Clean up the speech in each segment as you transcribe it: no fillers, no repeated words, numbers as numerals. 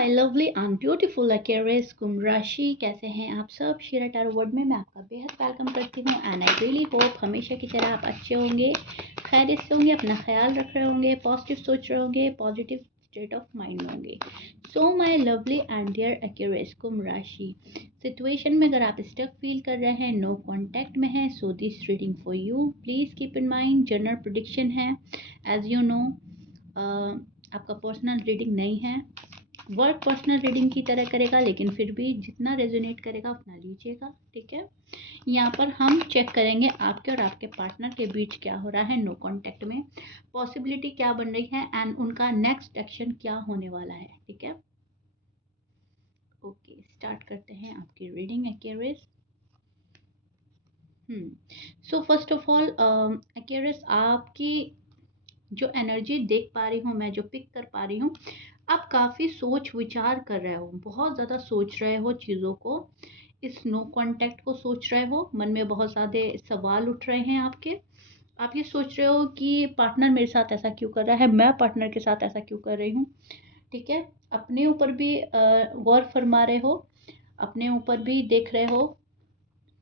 Hi lovely and beautiful अकेरियस कुंभ राशि, कैसे हैं आप सब। शीरा टैरो वर्ड में मैं आपका बेहद वेलकम करती हूँ एंड आई रियली होप हमेशा की तरह आप अच्छे होंगे, खैरियत से होंगे, अपना ख्याल रख रहे होंगे, पॉजिटिव सोच रहे होंगे, पॉजिटिव स्टेट ऑफ माइंड में होंगे। So my lovely and dear Aquarius कुंभ राशि, सिचुएशन में अगर आप स्टक फील कर रहे हैं, नो कॉन्टैक्ट में है, so this reading for you. Please keep in mind general prediction है, एज यू नो आपका पर्सनल रीडिंग नहीं है। वर्क पर्सनल रीडिंग की तरह करेगा, लेकिन फिर भी जितना रेजोनेट करेगा उतना लीजिएगा, ठीक है। यहाँ पर हम चेक करेंगे आपके और आपके पार्टनर के बीच क्या हो रहा है, नो कॉन्टैक्ट में पॉसिबिलिटी क्या बन रही है एंड उनका नेक्स्ट एक्शन क्या होने वाला है, ठीक है। ओके, स्टार्ट करते हैं आपकी reading Aquarius. So first of all Aquarius, आपकी जो एनर्जी देख पा रही हूँ मैं, जो पिक कर पा रही हूँ, आप काफ़ी सोच विचार कर रहे हो, बहुत ज़्यादा सोच रहे हो चीज़ों को, इस नो कांटेक्ट को सोच रहे हो, मन में बहुत ज़्यादा सवाल उठ रहे हैं आपके। आप ये सोच रहे हो कि पार्टनर मेरे साथ ऐसा क्यों कर रहा है, मैं पार्टनर के साथ ऐसा क्यों कर रही हूँ, ठीक है। अपने ऊपर भी गौर फरमा रहे हो, अपने ऊपर भी देख रहे हो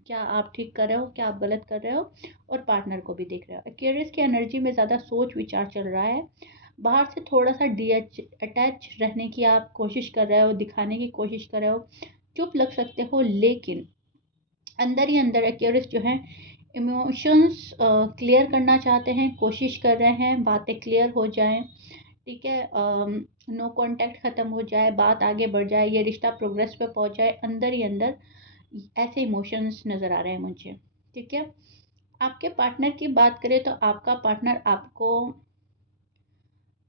क्या आप ठीक कर रहे हो, क्या आप गलत कर रहे हो, और पार्टनर को भी देख रहे हो। एक्वेरियस की एनर्जी में ज़्यादा सोच विचार चल रहा है, बाहर से थोड़ा सा अटैच रहने की आप कोशिश कर रहे हो, दिखाने की कोशिश कर रहे हो, चुप लग सकते हो, लेकिन अंदर ही अंदर एक्वेरियस जो है इमोशंस क्लियर करना चाहते हैं, कोशिश कर रहे हैं बातें क्लियर हो जाएं, ठीक है। नो कांटेक्ट ख़त्म हो जाए, बात आगे बढ़ जाए, ये रिश्ता प्रोग्रेस पे पहुंच जाए, अंदर ही अंदर ऐसे इमोशंस नज़र आ रहे हैं मुझे, ठीक है। आपके पार्टनर की बात करें तो आपका पार्टनर आपको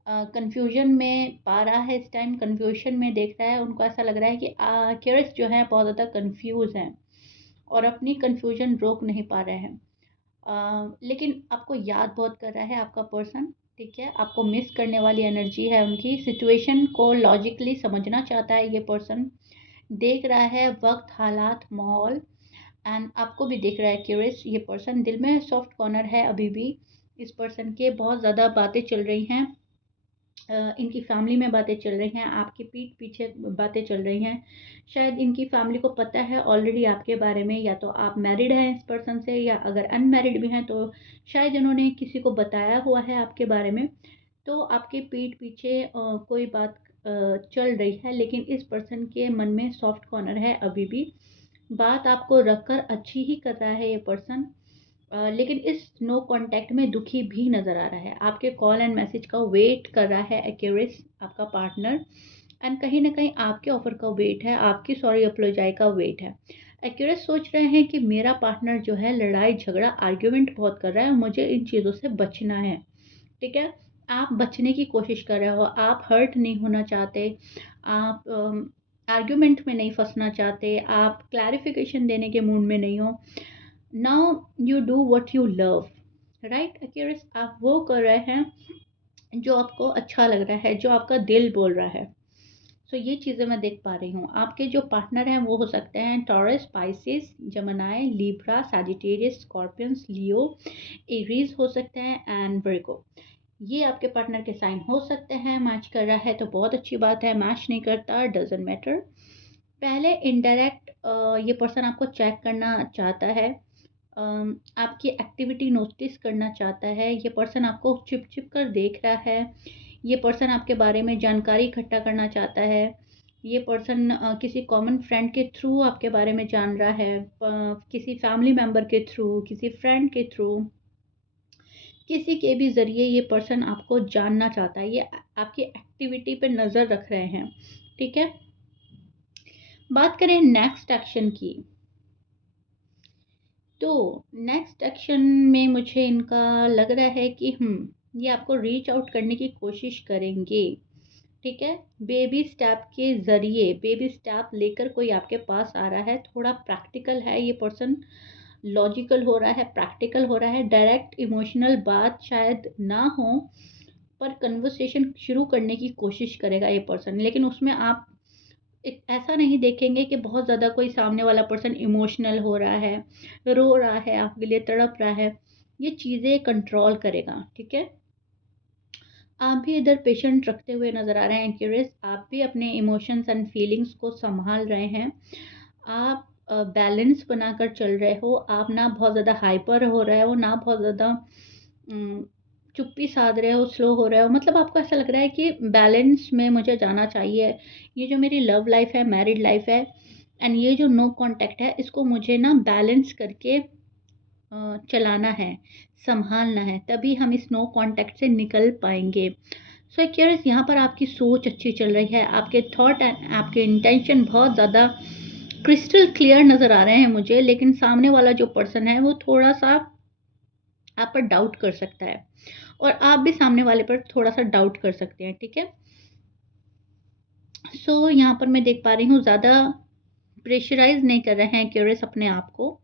कंफ्यूजन में पा रहा है, इस टाइम कंफ्यूजन में देख रहा है। उनको ऐसा लग रहा है कि क्यूरियस जो है बहुत ज़्यादा कंफ्यूज हैं और अपनी कंफ्यूजन रोक नहीं पा रहे हैं। लेकिन आपको याद बहुत कर रहा है आपका पर्सन, ठीक है। आपको मिस करने वाली एनर्जी है उनकी, सिचुएशन को लॉजिकली समझना चाहता है ये पर्सन, देख रहा है वक्त, हालात, माहौल, एंड आपको भी देख रहा है क्यूरियस। ये पर्सन दिल में सॉफ्ट कॉर्नर है अभी भी इस पर्सन के, बहुत ज़्यादा बातें चल रही हैं, इनकी फैमिली में बातें चल रही हैं, आपकी पीठ पीछे बातें चल रही हैं। शायद इनकी फैमिली को पता है ऑलरेडी आपके बारे में, या तो आप मैरिड हैं इस पर्सन से, या अगर अनमैरिड भी हैं तो शायद इन्होंने किसी को बताया हुआ है आपके बारे में। तो आपके पीठ पीछे कोई बात चल रही है, लेकिन इस पर्सन के मन में सॉफ्ट कॉर्नर है अभी भी, बात आपको रखकर अच्छी ही कर रहा है ये पर्सन, लेकिन इस नो कांटेक्ट में दुखी भी नज़र आ रहा है। आपके कॉल एंड मैसेज का वेट कर रहा है एक्वेरियस आपका पार्टनर, एंड कहीं ना कहीं आपके ऑफर का वेट है, आपकी सॉरी अपोलोजाई का वेट है। एक्वेरियस सोच रहे हैं कि मेरा पार्टनर जो है लड़ाई झगड़ा आर्ग्यूमेंट बहुत कर रहा है, मुझे इन चीज़ों से बचना है, ठीक है। आप बचने की कोशिश कर रहे हो, आप हर्ट नहीं होना चाहते, आप आर्ग्यूमेंट में नहीं फंसना चाहते, आप क्लैरिफिकेशन देने के मूड में नहीं हो। Now you do what you love, right Aquarius, आप वो कर रहे हैं जो आपको अच्छा लग रहा है, जो आपका दिल बोल रहा है। सो ये चीज़ें मैं देख पा रही हूँ। आपके जो पार्टनर हैं वो हो सकते हैं Taurus, Pisces, Gemini, Libra, Sagittarius, Scorpions, Leo, Aries हो सकते हैं एंड वर्गो। ये आपके पार्टनर के साइन हो सकते हैं। मैच कर रहा है तो बहुत अच्छी बात है, मैच नहीं करता डजेंट मैटर। पहले इनडायरेक्ट ये पर्सन आपको चेक करना चाहता है, आपकी एक्टिविटी नोटिस करना चाहता है, ये पर्सन आपको छिप छिप कर देख रहा है, ये पर्सन आपके बारे में जानकारी इकट्ठा करना चाहता है, ये पर्सन किसी कॉमन फ्रेंड के थ्रू आपके बारे में जान रहा है, किसी फैमिली मेम्बर के थ्रू, किसी फ्रेंड के थ्रू, किसी के भी ज़रिए ये पर्सन आपको जानना चाहता है, ये आपकी एक्टिविटी पे नज़र रख रहे हैं, ठीक है। बात करें नेक्स्ट एक्शन की, तो नेक्स्ट एक्शन में मुझे इनका लग रहा है कि ये आपको रीच आउट करने की कोशिश करेंगे, ठीक है। बेबी स्टेप के ज़रिए, बेबी स्टेप लेकर कोई आपके पास आ रहा है, थोड़ा प्रैक्टिकल है ये पर्सन, लॉजिकल हो रहा है, प्रैक्टिकल हो रहा है, डायरेक्ट इमोशनल बात शायद ना हो, पर कन्वर्सेशन शुरू करने की कोशिश करेगा ये पर्सन, लेकिन उसमें आप एक ऐसा नहीं देखेंगे कि बहुत ज़्यादा कोई सामने वाला पर्सन इमोशनल हो रहा है, रो रहा है, आपके लिए तड़प रहा है, ये चीज़ें कंट्रोल करेगा, ठीक है। आप भी इधर पेशेंट रखते हुए नज़र आ रहे हैं एक्यूरेस, आप भी अपने इमोशंस एंड फीलिंग्स को सँभाल रहे हैं। आप बैलेंस बनाकर चल रहे हो, आप ना बहुत ज़्यादा हाइपर हो रहे हो, ना बहुत ज़्यादा उम, चुप्पी साध रहे हो, स्लो हो रहे हो। मतलब आपको ऐसा लग रहा है कि बैलेंस में मुझे जाना चाहिए। ये जो मेरी लव लाइफ़ है, मैरिड लाइफ़ है एंड ये जो नो कॉन्टैक्ट है, इसको मुझे ना बैलेंस करके चलाना है, सँभालना है, तभी हम इस नो कॉन्टैक्ट से निकल पाएँगे। सो एक्यूरेस, यहाँ पर आपकी सोच अच्छी चल रही है, आपके थॉट एंड आपके इंटेंशन बहुत ज़्यादा क्रिस्टल क्लियर नज़र आ रहे हैं मुझे, लेकिन सामने वाला जो पर्सन है वो थोड़ा-सा आप पर डाउट कर सकता है और आप भी सामने वाले पर थोड़ा-सा डाउट कर सकते हैं, ठीक है? सो यहाँ पर मैं देख पा रही हूँ, ज़्यादा प्रेशराइज़ नहीं कर रहे हैं एक्यूरेस अपने आप को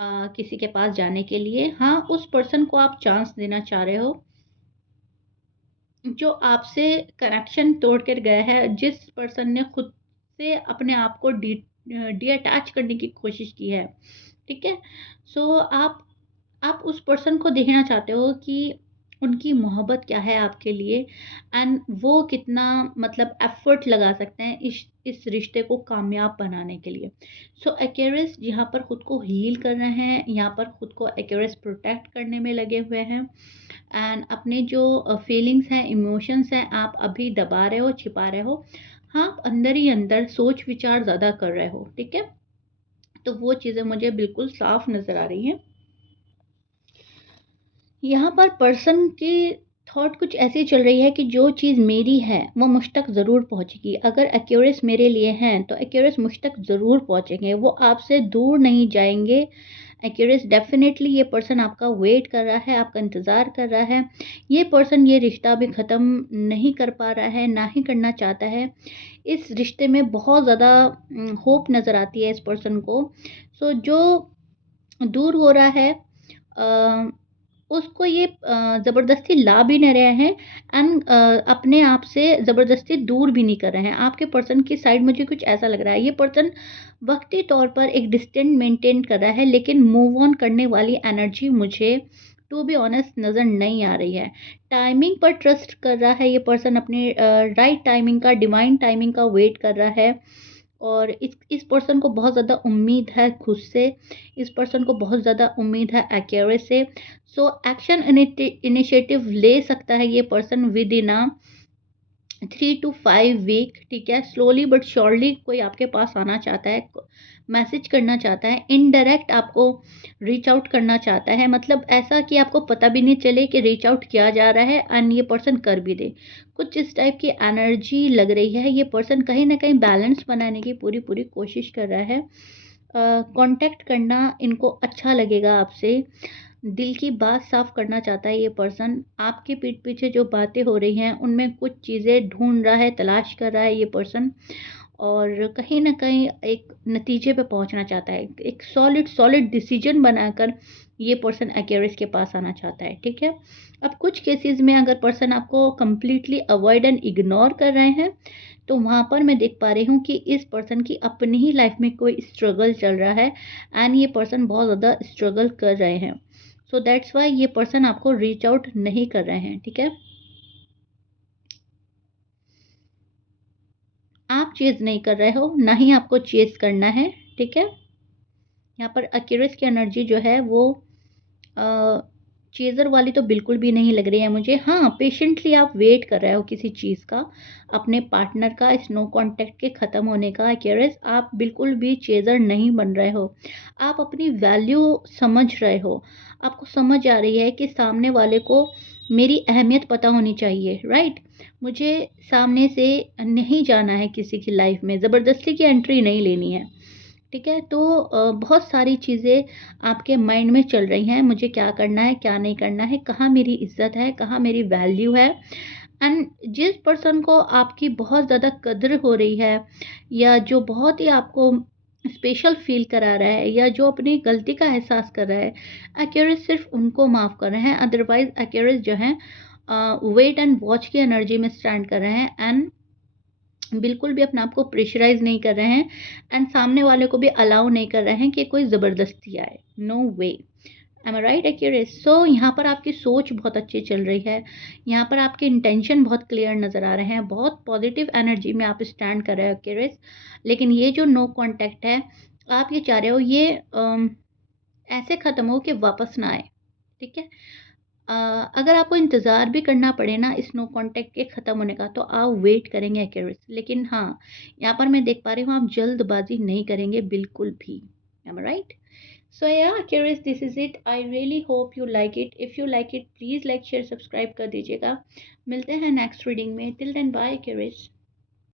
किसी के पास जाने के लिए। हाँ, उस पर्सन को आप चांस देना चाह रहे हो जो आपसे कनेक्शन तोड़ कर गया है, जिस पर्सन ने खुद से अपने आप को डीअटैच करने की कोशिश की है, ठीक है? सो आप उस पर्सन को देखना चाहते हो कि उनकी मोहब्बत क्या है आपके लिए एंड वो कितना मतलब एफ़र्ट लगा सकते हैं इस रिश्ते को कामयाब बनाने के लिए। सो एक्यूरेस यहाँ पर खुद को हील कर रहे हैं, यहाँ पर खुद को एक्यूरेस प्रोटेक्ट करने में लगे हुए हैं एंड अपने जो फीलिंग्स हैं, इमोशंस हैं, आप अभी दबा रहे हो, छिपा रहे हो। हाँ, आप अंदर ही अंदर सोच विचार ज़्यादा कर रहे हो, ठीक है? तो वो चीज़ें मुझे बिल्कुल साफ नज़र आ रही हैं। यहाँ पर पर्सन की थॉट कुछ ऐसी चल रही है कि जो चीज़ मेरी है, वो मुझ तक ज़रूर पहुँचेगी। अगर एक्यूरेस मेरे लिए हैं, तो एक्यूरेस मुझ तक ज़रूर पहुँचेंगे। वो आपसे दूर नहीं जाएँगे। एक्यूरेस डेफ़िनेटली ये पर्सन आपका वेट कर रहा है, आपका इंतज़ार कर रहा है। ये पर्सन ये रिश्ता अभी ख़त्म नहीं कर पा रहा है, ना ही करना चाहता है। इस रिश्ते में बहुत ज़्यादा होप नज़र आती है इस पर्सन को। सो जो दूर हो रहा है अ, उसको ये ज़बरदस्ती ला भी नहीं रहे हैं एंड अपने आप से ज़बरदस्ती दूर भी नहीं कर रहे हैं। आपके पर्सन की साइड मुझे कुछ ऐसा लग रहा है, ये पर्सन वक़्ती तौर पर एक डिस्टेंस मेंटेन कर रहा है, लेकिन मूव ऑन करने वाली एनर्जी मुझे टू बी ऑनेस्ट नज़र नहीं आ रही है। टाइमिंग पर ट्रस्ट कर रहा है ये पर्सन, अपनी राइट टाइमिंग का, डिवाइन टाइमिंग का वेट कर रहा है और इस पर्सन को बहुत ज़्यादा उम्मीद है खुद से, इस पर्सन को बहुत ज़्यादा उम्मीद है एक्यूरेस से। सो एक्शन इनिशिएटिव ले सकता है ये person within a 3 to 5 week, ठीक है? स्लोली बट श्योरली कोई आपके पास आना चाहता है, मैसेज करना चाहता है, इनडायरेक्ट आपको रीच आउट करना चाहता है। मतलब ऐसा कि आपको पता भी नहीं चले कि रीच आउट किया जा रहा है एंड ये पर्सन कर भी दे। कुछ इस टाइप की एनर्जी लग रही है। ये पर्सन कहीं न कहीं बैलेंस बनाने की पूरी-पूरी कोशिश कर रहा है। कॉन्टैक्ट करना इनको अच्छा लगेगा आपसे। दिल की बात साफ करना चाहता है ये पर्सन। आपके पीठ पीछे जो बातें हो रही हैं, उनमें कुछ चीज़ें ढूँढ रहा है, तलाश कर रहा है ये पर्सन और कहीं न कहीं एक नतीजे पे पहुँचना चाहता है। एक सॉलिड सॉलिड डिसीज़न बनाकर ये पर्सन एक्यूरेस के पास आना चाहता है, ठीक है? अब कुछ केसेज़ में अगर पर्सन आपको कंप्लीटली अवॉइड एंड इग्नोर कर रहे हैं, तो वहाँ पर मैं देख पा रही हूँ कि इस पर्सन की अपनी ही लाइफ़ में कोई स्ट्रगल चल रहा है एंड ये पर्सन बहुत ज़्यादा स्ट्रगल कर रहे हैं। सो दैट्स व्हाई ये पर्सन आपको रीच आउट नहीं कर रहे हैं, ठीक है? आप चेज़ नहीं कर रहे हो, ना ही आपको चेज़ करना है, ठीक है? यहाँ पर एक्यूरेस की एनर्जी जो है वो अ, चेज़र वाली तो बिल्कुल भी नहीं लग रही है मुझे। हाँ, पेशेंटली आप वेट कर रहे हो किसी चीज़ का, अपने पार्टनर का, इस नो कॉन्टैक्ट के ख़त्म होने का। एक्यूरेस, आप बिल्कुल भी चेज़र नहीं बन रहे हो। आप अपनी वैल्यू समझ रहे हो। आपको समझ आ रही है कि सामने वाले को मेरी अहमियत पता होनी चाहिए, राइट? मुझे सामने से नहीं जाना है किसी की लाइफ़ में, ज़बरदस्ती की एंट्री नहीं लेनी है। ठीक है? तो बहुत सारी चीज़ें आपके माइंड में चल रही हैं, मुझे क्या करना है, क्या नहीं करना है, कहाँ मेरी इज़्ज़त है, कहाँ मेरी वैल्यू है एंड जिस पर्सन को आपकी बहुत ज़्यादा कदर हो रही है या जो बहुत ही आपको स्पेशल फ़ील करा रहा है या जो अपनी गलती का एहसास कर रहा है, एक्यूरेट सिर्फ़ उनको माफ़ कर रहे हैं, अदरवाइज़ एक्यूरेट जो हैं वेट एंड वॉच की एनर्जी में स्टैंड कर रहे हैं एंड बिल्कुल भी अपने आप को प्रेशराइज़ नहीं कर रहे हैं एंड सामने वाले को भी अलाउ नहीं कर रहे हैं कि कोई ज़बरदस्ती आए, नो वे। एम आई राइट एक्यूरेट? सो यहाँ पर आपकी सोच बहुत अच्छी चल रही है, यहाँ पर आपके इंटेंशन बहुत क्लियर नज़र आ रहे हैं, बहुत पॉजिटिव एनर्जी में आप स्टैंड कर रहे हो एक्यूरेट। लेकिन ये जो नो कॉन्टैक्ट है, आप ये चाह रहे हो ये ऐसे ख़त्म हो कि वापस ना आए, ठीक है? अ, अगर आपको इंतज़ार भी करना पड़े ना इस नो कॉन्टैक्ट के ख़त्म होने का, तो आप वेट करेंगे एक्यूरेट। लेकिन हाँ, यहाँ पर मैं देख पा रही हूँ आप जल्दबाज़ी नहीं करेंगे बिल्कुल भी। M I right? So yeah, curious, this is it. I really hope you like it. If you like it, please like, share, subscribe कर दीजिएगा। मिलते हैं नेक्स्ट रीडिंग में। Till then, bye, curious.